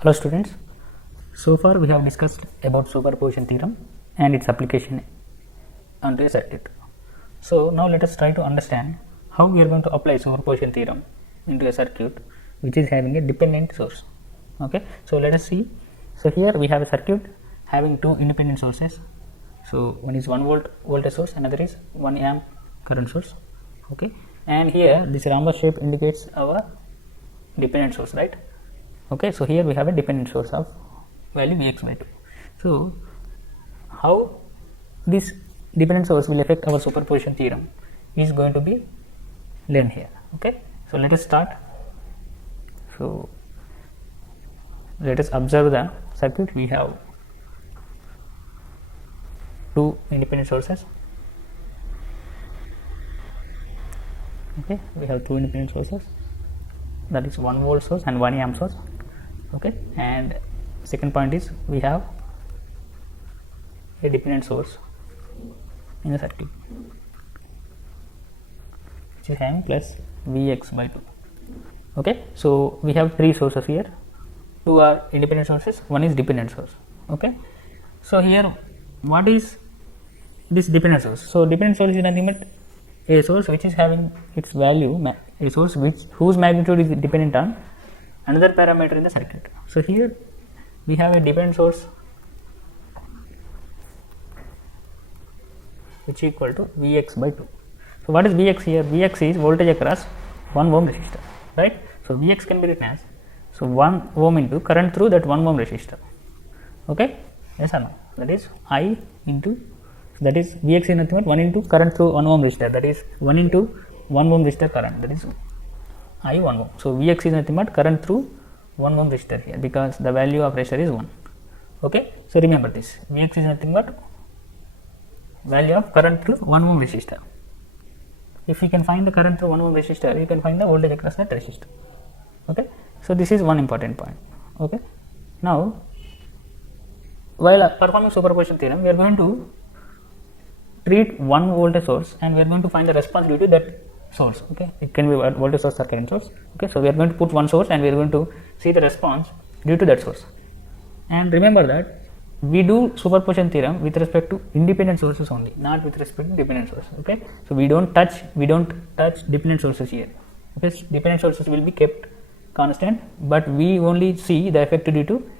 Hello students, so far we have discussed about superposition theorem and its application onto a circuit. So now let us try to understand how we are going to apply superposition theorem into a circuit which is having a dependent source. Okay, so let us see. So here we have a circuit having two independent sources. So one is 1 volt voltage source, another is 1 amp current source. Okay, and here this rhombus shape indicates our dependent source, right? Okay, so here we have a dependent source of value Vx by 2. So how this dependent source will affect our superposition theorem is going to be learned here. Okay, so let us start. So let us observe the circuit. We have two independent sources. Okay, we have two independent sources, that is 1 volt source and 1 amp source. Okay, and second point is we have a dependent source in the circuit which is having plus Vx by 2. Okay, so we have three sources here. Two are independent sources, one is dependent source. Okay, so here what is this dependent source? So dependent source is nothing but a source which is having its value, a source whose magnitude is dependent on another parameter in the circuit. So here we have a dependent source which is equal to Vx by 2. So what is Vx here? Vx is voltage across 1 ohm resistor, right? So Vx can be written as, so 1 ohm into current through that 1 ohm resistor. Okay, yes or no? That is I into, that is Vx is nothing but 1 into current through 1 ohm resistor, that is 1 into 1 ohm resistor current, that is I 1 ohm. So Vx is nothing but current through 1 ohm resistor here, because the value of resistor is 1. Okay, so remember this, Vx is nothing but value of current through 1 ohm resistor. If you can find the current through 1 ohm resistor, you can find the voltage across that resistor. Okay, so this is one important point. Okay, now while performing superposition theorem, we are going to treat one voltage source and we are going to find the response due to that source. Okay, it can be voltage source or current source. Okay, so we are going to put one source and we are going to see the response due to that source. And remember that we do superposition theorem with respect to independent sources only, not with respect to dependent sources. Okay, so we don't touch dependent sources here. Okay, dependent sources will be kept constant, but we only see the effect due to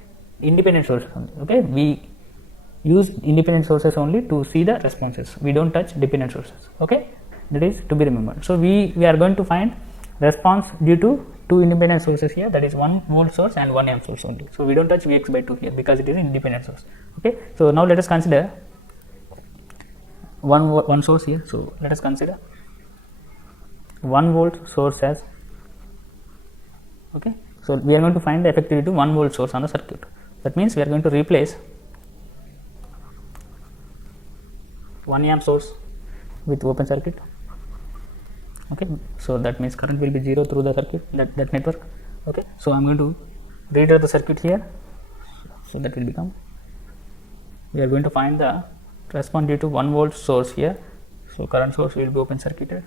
independent sources only. Okay, we use independent sources only to see the responses. We don't touch dependent sources. Okay, that is to be remembered. So we are going to find response due to two independent sources here, that is 1 volt source and 1 amp source only. So we don't touch Vx by 2 here because it is an independent source. Okay, so now let us consider one source here. So let us consider 1 volt source as, okay, so we are going to find the effect due to 1 volt source on the circuit. That means we are going to replace 1 amp source with open circuit. Okay, so that means current will be 0 through the circuit, that network. Okay, so I am going to redraw the circuit here. So that will become, we are going to find the response due to 1 volt source here. So current source will be open circuited.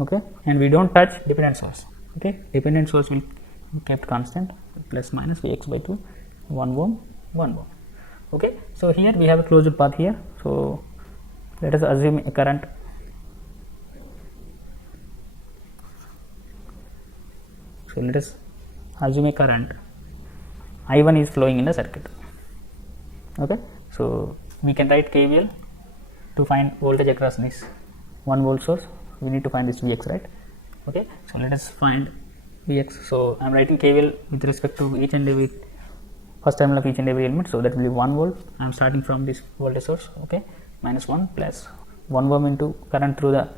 Okay, and we don't touch dependent source. Okay, dependent source will be kept constant, plus minus Vx by 2, 1 ohm, 1 ohm. Okay, so here we have a closed path here. So let us assume a current, so let us assume a current I1 is flowing in the circuit. Okay, so we can write KVL to find voltage across this 1 volt source. We need to find this Vx, right? Okay, so let us find Vx. So I am writing KVL with respect to each and every first terminal of each and every element. So that will be 1 volt. I am starting from this voltage source. Okay, minus 1 plus 1 ohm into current through the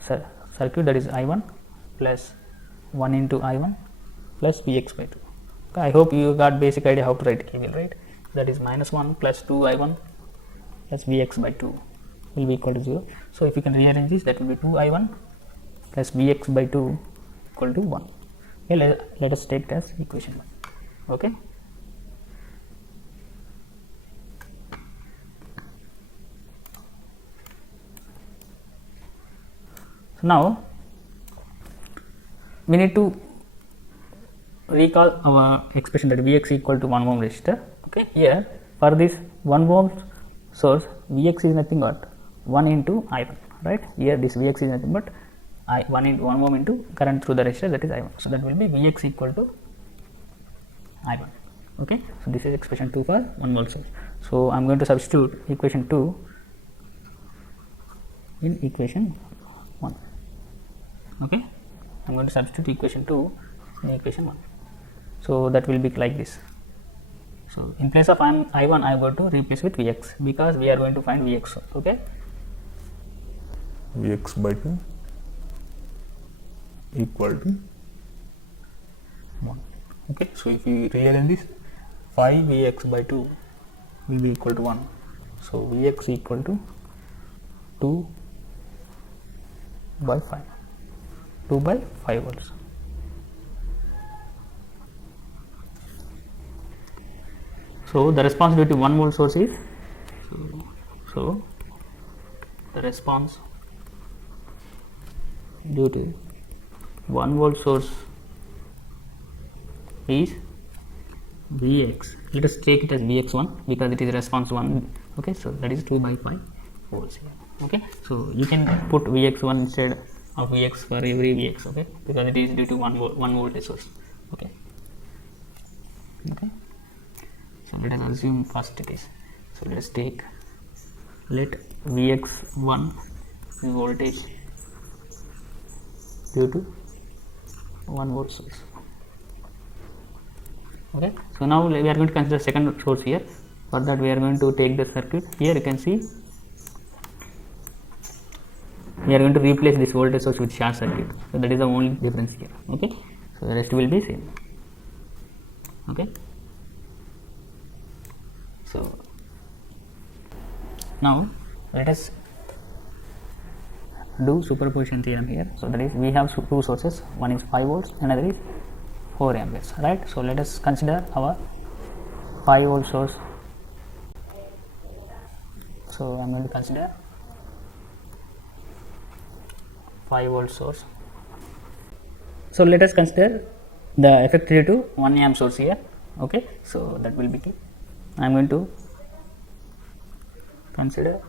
circuit, that is I1, plus 1 into I1 plus Vx by 2. Okay, I hope you got basic idea how to write KVL, right? That is minus 1 plus 2 I1 plus Vx by 2 will be equal to 0. So if you can rearrange this, that will be 2 I1 plus Vx by 2 equal to 1. Okay, let us take it as equation 1. Okay, so now we need to recall our expression that Vx equal to 1 ohm resistor. Okay, here for this 1 ohm source, Vx is nothing but 1 into I1, right? Here this Vx is nothing but 1 ohm into current through the resistor, that is I1. So that will be Vx equal to I1. Okay, so this is expression 2 for 1 volt source. So I am going to substitute equation 2 in equation 1. Okay, I am going to substitute equation 2 in equation 1. So that will be like this. So in place of I1, I am going to replace with Vx, because we are going to find Vx. Okay, Vx by 2 equal to 1. Okay, so if we rearrange this, 5 Vx by 2 will be equal to 1. So Vx equal to 2 by 5, 2 by 5 volts. So the response due to 1 volt source is, so the response due to 1 volt source is Vx. Let us take it as Vx1 because it is response 1. Okay, so that is 2 by 5 volts here. Okay, so you can put Vx1 instead of Vx for every Vx. Okay, because it is due to 1 voltage source. Okay, okay. So let us assume first it is. So let us take, let Vx1 is voltage due to 1 volt source. Okay, so now we are going to consider second source here. For that we are going to take the circuit. Here you can see we are going to replace this voltage source with short circuit. So that is the only difference here. Okay, so the rest will be same. Okay, so now let us do superposition theorem here. So that is, we have two sources, one is 5 volts, another is 4 amperes, right? So let us consider our 5 volt source. So I am going to consider 5 volt source. So let us consider the effect due to 1 amp source here. Okay, so that will be key. I am going to consider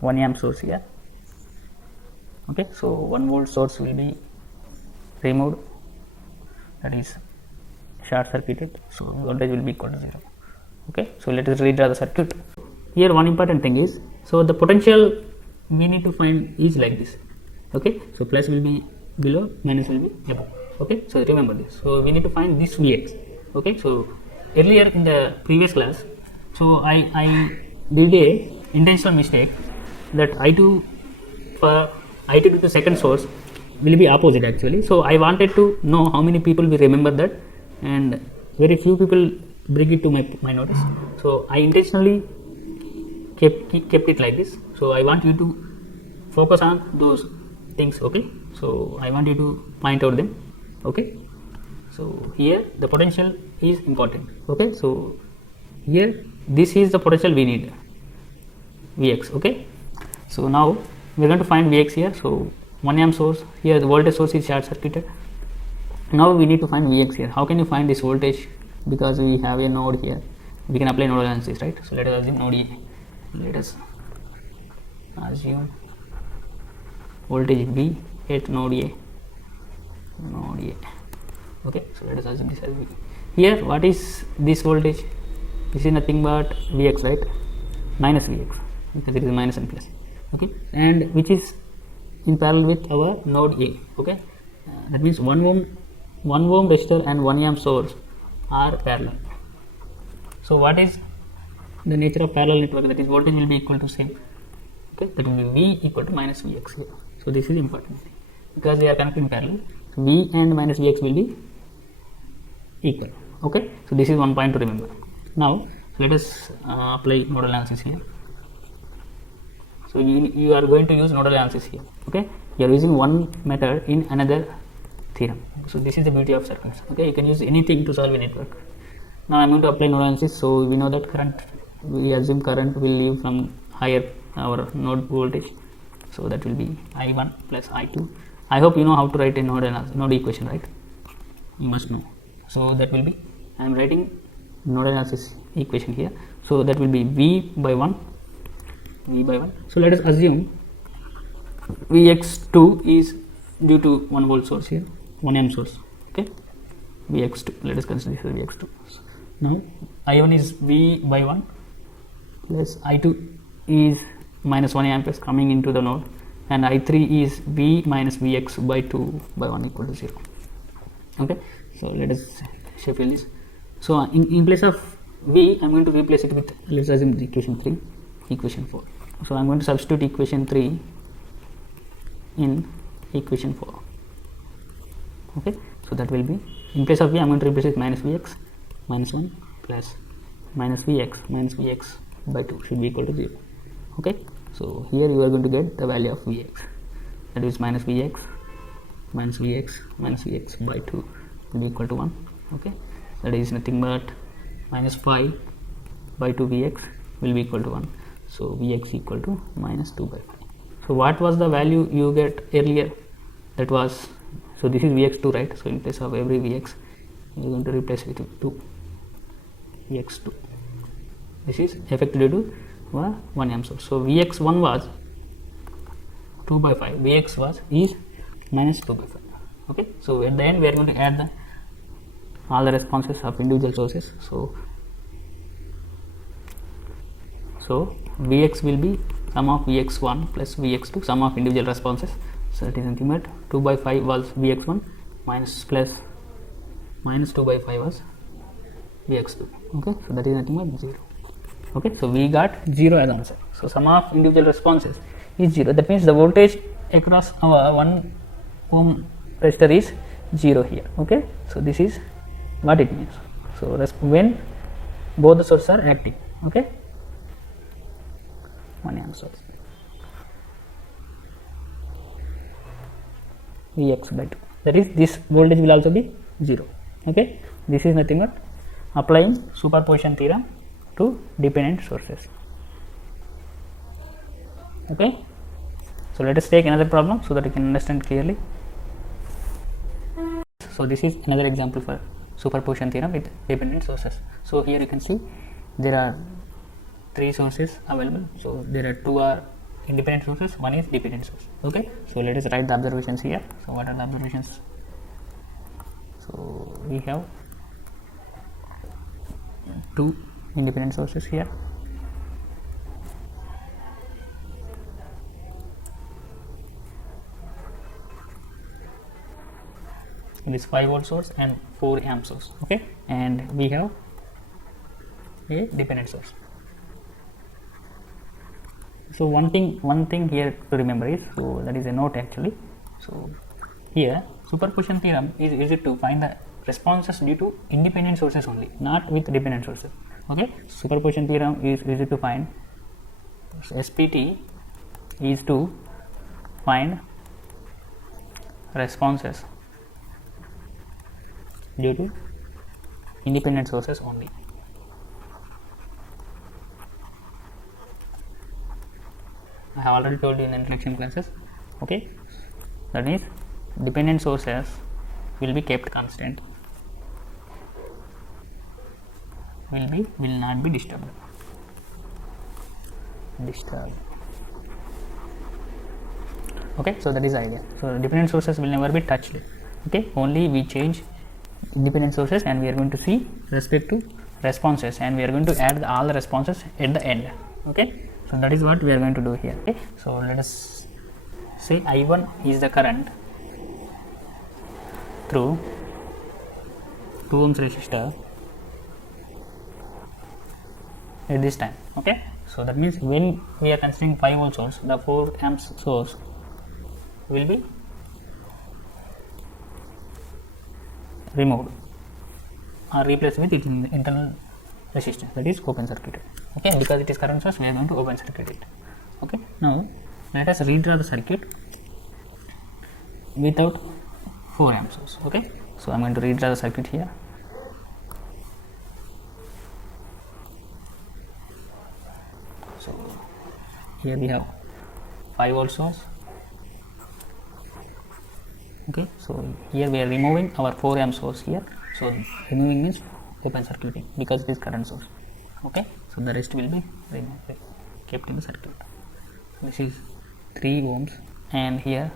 1 amp source here. Okay, so 1 volt source will be removed, that is short circuited, so voltage will be equal to 0. Okay, so let us redraw the circuit. Here one important thing is, so the potential we need to find is like this. Okay, so plus will be below, minus will be above. Okay, so remember this. So we need to find this Vx. Okay, so earlier in the previous class, so I did a intentional mistake that I2 for I2 to the second source will be opposite actually. So I wanted to know how many people will remember that, and very few people bring it to my notice. So I intentionally kept it like this. So I want you to focus on those things. Okay, so I want you to point out them. Okay, so here the potential is important. Okay, so here this is the potential we need, Vx. Okay, so now we are going to find Vx here. So 1 amp source, here the voltage source is short circuited. Now we need to find Vx here. How can you find this voltage? Because we have a node here, we can apply nodal analysis, right? So let us assume node A. Let us assume voltage V at node A. Node A. Okay, so let us assume this as V. Here what is this voltage? This is nothing but Vx, right? Minus Vx, because it is minus and plus. Okay, and which is in parallel with our node A. Okay, that means 1 ohm resistor and 1 amp source are parallel. So what is the nature of parallel network? That is, voltage will be equal to same. Okay, that will be V equal to minus Vx here. So this is important because they are connected in parallel. V and minus Vx will be equal. Okay, so this is one point to remember. Now let us apply nodal analysis here. So you are going to use nodal analysis here. Okay, you are using one method in another theorem. So this is the beauty of circuits. Okay, you can use anything to solve a network. Now I am going to apply nodal analysis. So we know that current, we assume current will leave from higher our node voltage. So that will be I1 plus I2. I hope you know how to write a node equation, right? you must know. So that will be, I am writing nodal analysis equation here. So that will be V by 1. So let us assume Vx2 is due to 1 volt source here, 1 amp source. Okay, Vx2. Let us consider this as Vx2. Now I1 is V by 1 plus I2 is minus 1 amp is coming into the node, and I3 is V minus Vx by 2 by 1 equal to 0. Okay, so let us shuffle this. So in place of V, I am going to replace it with, let's assume the equation 3, equation 4. So I am going to substitute equation 3 in equation 4. Okay, so that will be, in place of V, I am going to replace it minus Vx minus 1 plus minus Vx by 2 should be equal to 0. Okay, so here you are going to get the value of Vx, that is minus Vx by 2 will be equal to 1. Okay, that is nothing but minus 5 by 2 Vx will be equal to 1. So Vx equal to minus 2 by 5. So what was the value you get earlier? That was, so this is Vx2, right? So in place of every Vx, you are going to replace it with 2 Vx2. This is effect due to 1 amp source. So Vx1 was 2 by 5, Vx is minus 2 by 5. Okay, so at the end we are going to add all the responses of individual sources. So Vx will be sum of Vx1 plus Vx2, sum of individual responses. So that is nothing but 2 by 5 was Vx1 minus 2 by 5 was Vx2. Okay, so that is nothing but 0. Okay, so we got 0 as answer. So sum of individual responses is 0. That means the voltage across our 1 ohm resistor is 0 here. Okay, so this is what it means. So when both the sources are active. Okay, 1 amp source, Vx by 2, that is this voltage will also be 0. Okay, this is nothing but applying superposition theorem to dependent sources. Okay, so let us take another problem so that you can understand clearly. So this is another example for superposition theorem with dependent sources. So here you can see there are 3 sources available. So there are 2 are independent sources, 1 is dependent source. Okay, so let us write the observations here. So what are the observations? So we have 2 independent sources here. This 5 volt source and 4 amp source. Okay, and we have a dependent source. So one thing here to remember is, so that is a note actually. So here superposition theorem is used to find the responses due to independent sources only, not with dependent sources. Okay, superposition theorem is used to find, SPT is to find responses due to independent sources only. I have already told you in the introduction classes. Okay, that means dependent sources will be kept constant, will not be disturbed. Okay, so that is the idea. So dependent sources will never be touched. Okay, only we change independent sources, and we are going to see respect to responses, and we are going to add all the responses at the end. Okay, so that is what we are going to do here. Okay, so let us say I1 is the current through 2 ohms resistor at this time. Okay, so that means when we are considering 5 volt source, the 4 amps source will be removed or replaced with its internal resistance, that is open circuited. Okay, because it is current source, we are going to open circuit it. Okay, now let us redraw the circuit without 4 amp source. Okay, so I am going to redraw the circuit here. So here we have 5 volt source Okay, so here we are removing our 4 amp source here. So removing means open circuiting because it is current source. Okay, so the rest will be removed, kept in the circuit. This is 3 ohms, and here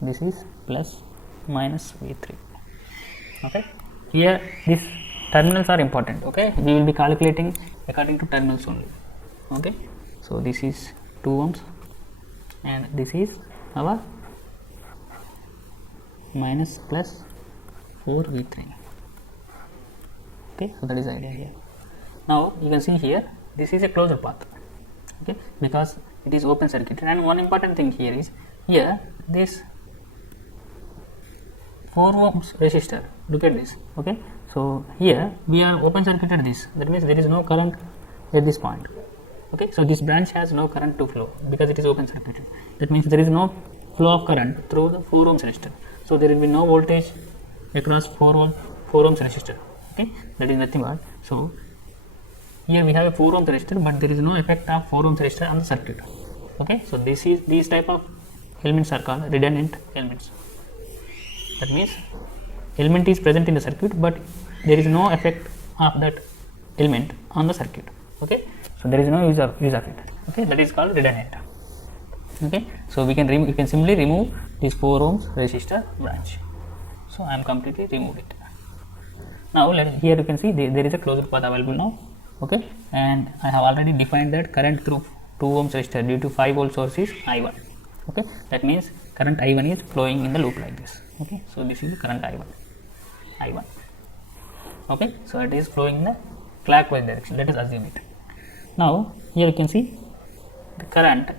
this is plus minus V3. Okay, here these terminals are important. Okay, we will be calculating according to terminals only. Okay, so this is 2 ohms and this is our minus plus 4 V3. Okay, so that is the idea here. Now you can see here this is a closed path. Okay, because it is open circuit. And one important thing here is here this 4 ohms resistor, look at this. Okay, so here we are open circuited this, that means there is no current at this point. Okay, so this branch has no current to flow because it is open circuited. That means there is no flow of current through the 4 ohms resistor, so there will be no voltage across 4 ohms resistor. Okay, that is nothing but, so here we have a 4 ohms resistor, but there is no effect of 4 ohms resistor on the circuit. Okay, so these type of elements are called redundant elements. That means element is present in the circuit, but there is no effect of that element on the circuit. Okay, so there is no use of it. Okay, that is called redundant. Okay, so we can remove, you can simply remove this 4 ohms resistor branch. So I am completely removed it. Now here you can see there is a closed path available now. Okay, and I have already defined that current through 2 ohms resistor due to 5 volt source is I1. Okay, that means current I1 is flowing in the loop like this. Okay, so this is the current I1. Okay, so it is flowing in the clockwise direction, let us assume it. Now here you can see the current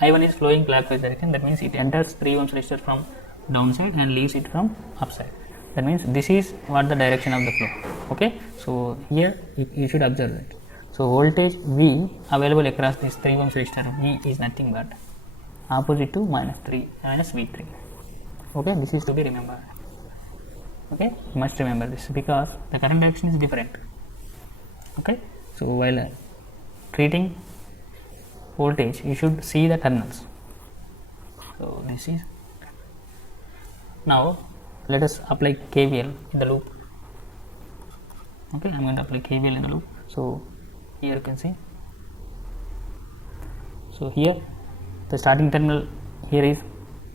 I1 is flowing clockwise direction, that means it enters 3 ohms resistor from downside and leaves it from upside. That means this is what the direction of the flow. Okay, so here you should observe that. So voltage V available across this 3 ohms resistor V is nothing but opposite to minus V3. Okay, this is to be remembered. Okay, you must remember this because the current direction is different. Okay, so while treating voltage you should see the terminals. So this is, now let us apply KVL in the loop. Okay, I am going to apply KVL in the loop. So here you can see, so here the starting terminal here is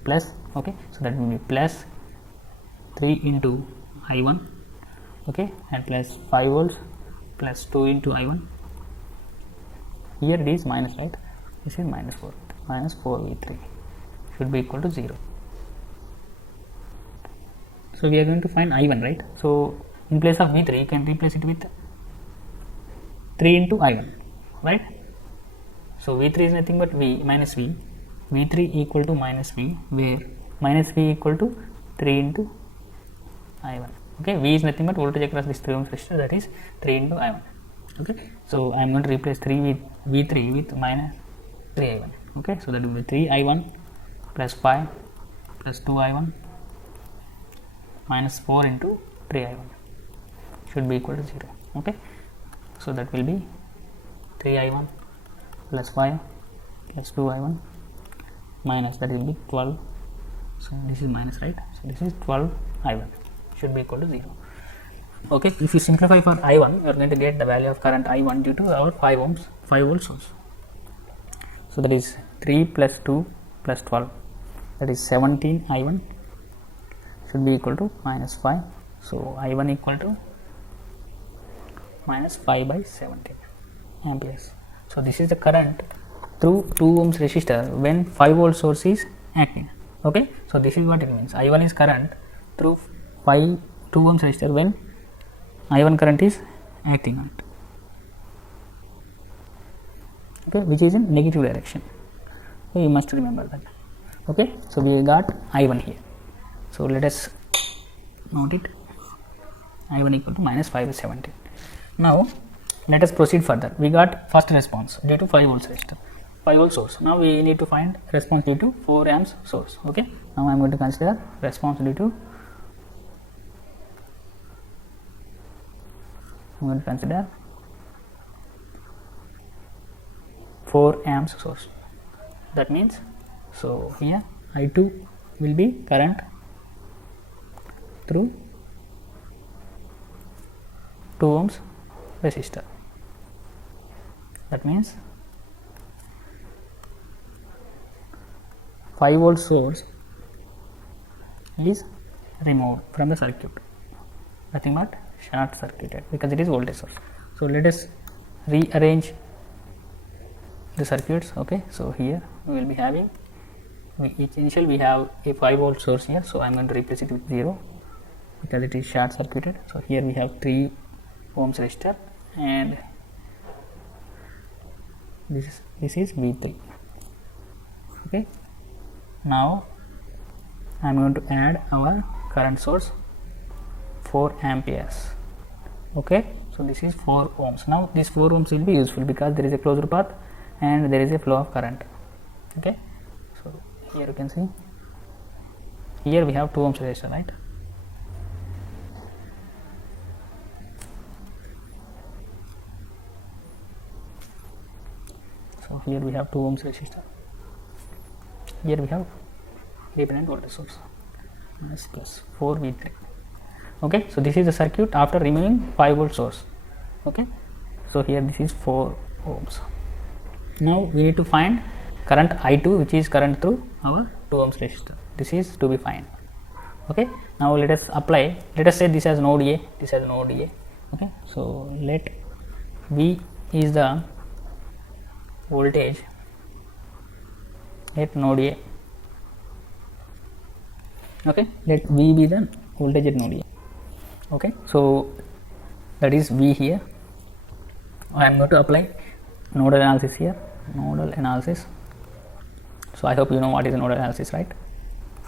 plus. Okay, so that will be plus 3 into I1. Okay, and plus 5 volts plus 2 into I1. Here it is minus, right? This is minus 4 V3 should be equal to 0. So we are going to find I1, right? So in place of V3 you can replace it with 3 into I1, right? So V3 is nothing but V minus V. V3 equal to minus V, where minus V equal to 3 into I1. Okay, V is nothing but voltage across this 3 ohms resistor, that is 3 into I1. Okay, so I am going to replace 3 with V3 with minus 3 I1. Okay, so that will be 3 I1 plus 5 plus 2 I1 minus 4 into 3 I1 should be equal to 0. Okay, so that will be 3 I1 plus 5 plus 2 I1 minus, that will be 12. So this is minus, right? So this is 12 I1 should be equal to 0. Okay, if you simplify for I1 you are going to get the value of current I1 due to our 5 volt source. So that is 3 plus 2 plus 12, that is 17 I1 should be equal to minus 5. So I1 equal to minus 5 by 17 amperes. So this is the current through 2 ohms resistor when 5 volt source is acting. Okay, so this is what it means. I1 is current through 2 ohms resistor when I1 current is acting on it. Okay, which is in negative direction. So you must remember that. Okay, so we got I1 here. So let us note it. I1 equal to minus 5 by 17. Now let us proceed further. We got first response due to 5 volts resistor, 5 volt source. Now we need to find response due to 4 amps source. Okay, now I am going to consider response due to, I am going to consider 4 amps source. That means, so here I2 will be current through 2 ohms resistor. That means 5 volt source is removed from the circuit, nothing but short circuited because it is voltage source. So let us rearrange the circuits. Okay, so here we will be having, initially we have a 5 volt source here, so I am going to replace it with 0 because it is short circuited. So here we have 3 ohms resistor, and this is V3. Okay, now I am going to add our current source 4 amperes. Okay, so this is 4 ohms. Now this 4 ohms will be useful because there is a closed path and there is a flow of current. Okay, so here you can see, here we have 2 ohms resistor, right? So here we have 2 ohms resistor, here we have dependent voltage source plus 4 V3. Okay, so this is the circuit after removing 5 volt source. Okay, so here this is 4 ohms. Now we need to find current I2, which is current through our 2 ohms resistor. This is to be found. Okay, now let us apply, let us say this as node A, this as node A. Okay, so let V is the voltage at node A. Okay, let V be the voltage at node A. Okay, so that is V here. I am going to apply nodal analysis here, nodal analysis. So I hope you know what is a nodal analysis, right?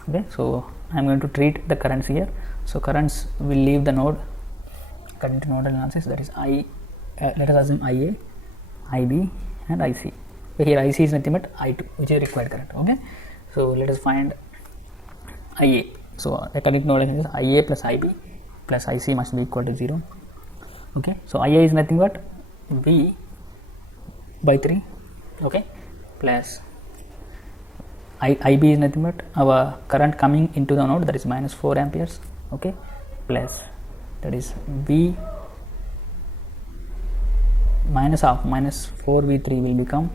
Okay, so I am going to treat the currents here. So currents will leave the node according to nodal analysis, that is let us assume IA, IB and IC. So here IC is nothing but I2, which is required current. Okay, so let us find IA. So according to nodal analysis, IA plus IB plus IC must be equal to 0. Okay, so IA is nothing but V by 3. Okay, plus IB is nothing but our current coming into the node, that is minus 4 amperes. Okay, plus that is V minus half, minus 4 V3 will become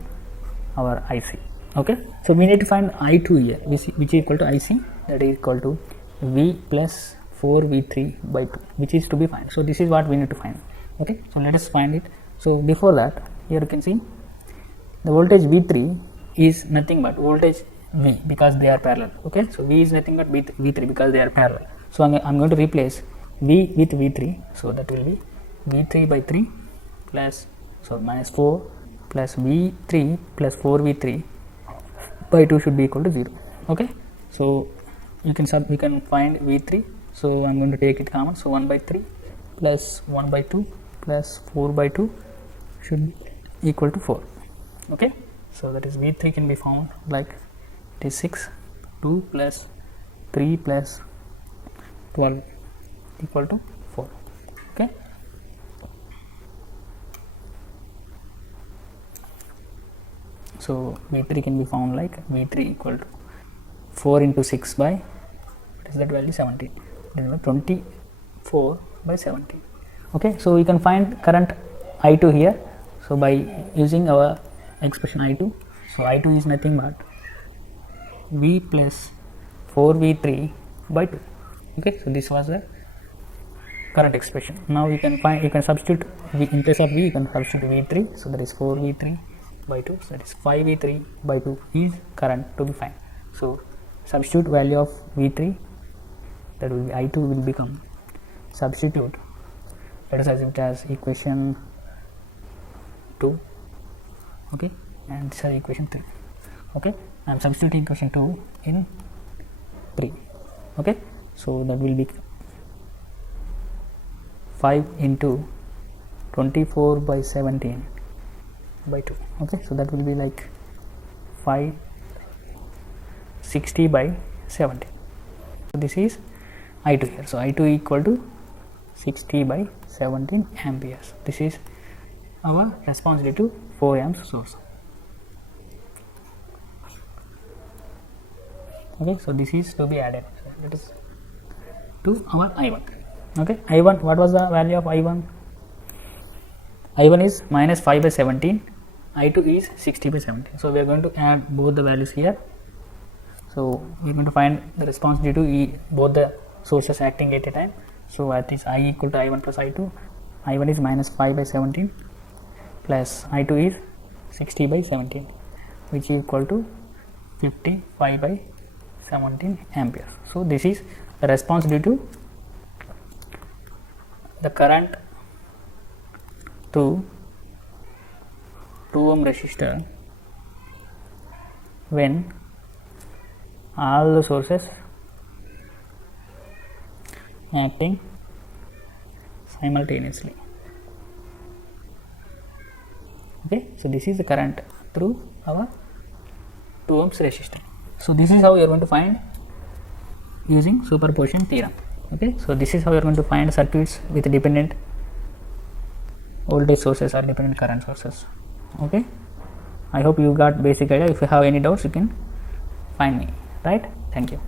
our IC. Okay, so we need to find I2 here, which is equal to IC, that is equal to V plus 4 V3 by 2, which is to be found. So this is what we need to find. Okay, so let us find it. So before that, here you can see the voltage V3 is nothing but voltage V because they are parallel. Okay, so V is nothing but V3 because they are parallel. So I'm going to replace V with V3. So that will be V3 by 3 plus, so minus 4 plus V3 plus 4 V3 by 2 should be equal to 0. Okay, so we can find V3. So I'm going to take it common. So 1 by 3 plus 1 by 2 plus 4 by 2 should be equal to 4. Okay, so that is V3 can be found like it is 6, 2 plus 3 plus 12 equal to 4. Okay, so V3 can be found like V3 equal to 4 into 6 by, what is that value, 17, 24 by 17. Okay, so we can find current I2 here. So by using our expression I2, so I2 is nothing but V plus 4 V3 by 2. Okay, so this was the current expression. Now you can find, you can substitute V in place of V, you can substitute V3. So that is 4 V3 by 2, so that is 5 V3 by 2 is current to be found. So substitute value of V3, that will be I2 will become, substitute, let us assume it as equation 2. Okay, and this is equation 3. Okay, I am substituting equation 2 in 3. Okay, so that will be 5 into 24 by 17 by 2. Okay, so that will be like 560 by 17. So this is I2 here. So I2 equal to 60 by 17 amperes. This is our responsibility to 4 amps source. Okay, so this is to be added. So that is to our I1. Okay, I1, what was the value of I1? I1 is minus 5 by 17, I2 is 60 by 17. So we are going to add both the values here. So we are going to find the response due to both the sources acting at a time. So at this I equal to I1 plus I2, I1 is minus 5 by 17 plus I2 is 60 by 17, which is equal to 55 by 17 amperes. So this is the response due to the current through 2 ohm resistor when all the sources acting simultaneously. Okay, so this is the current through our 2 ohms resistor. So this is how you are going to find using superposition theorem. Okay, so this is how you are going to find circuits with dependent voltage sources or dependent current sources. Okay, I hope you got basic idea. If you have any doubts, you can find me, right? Thank you.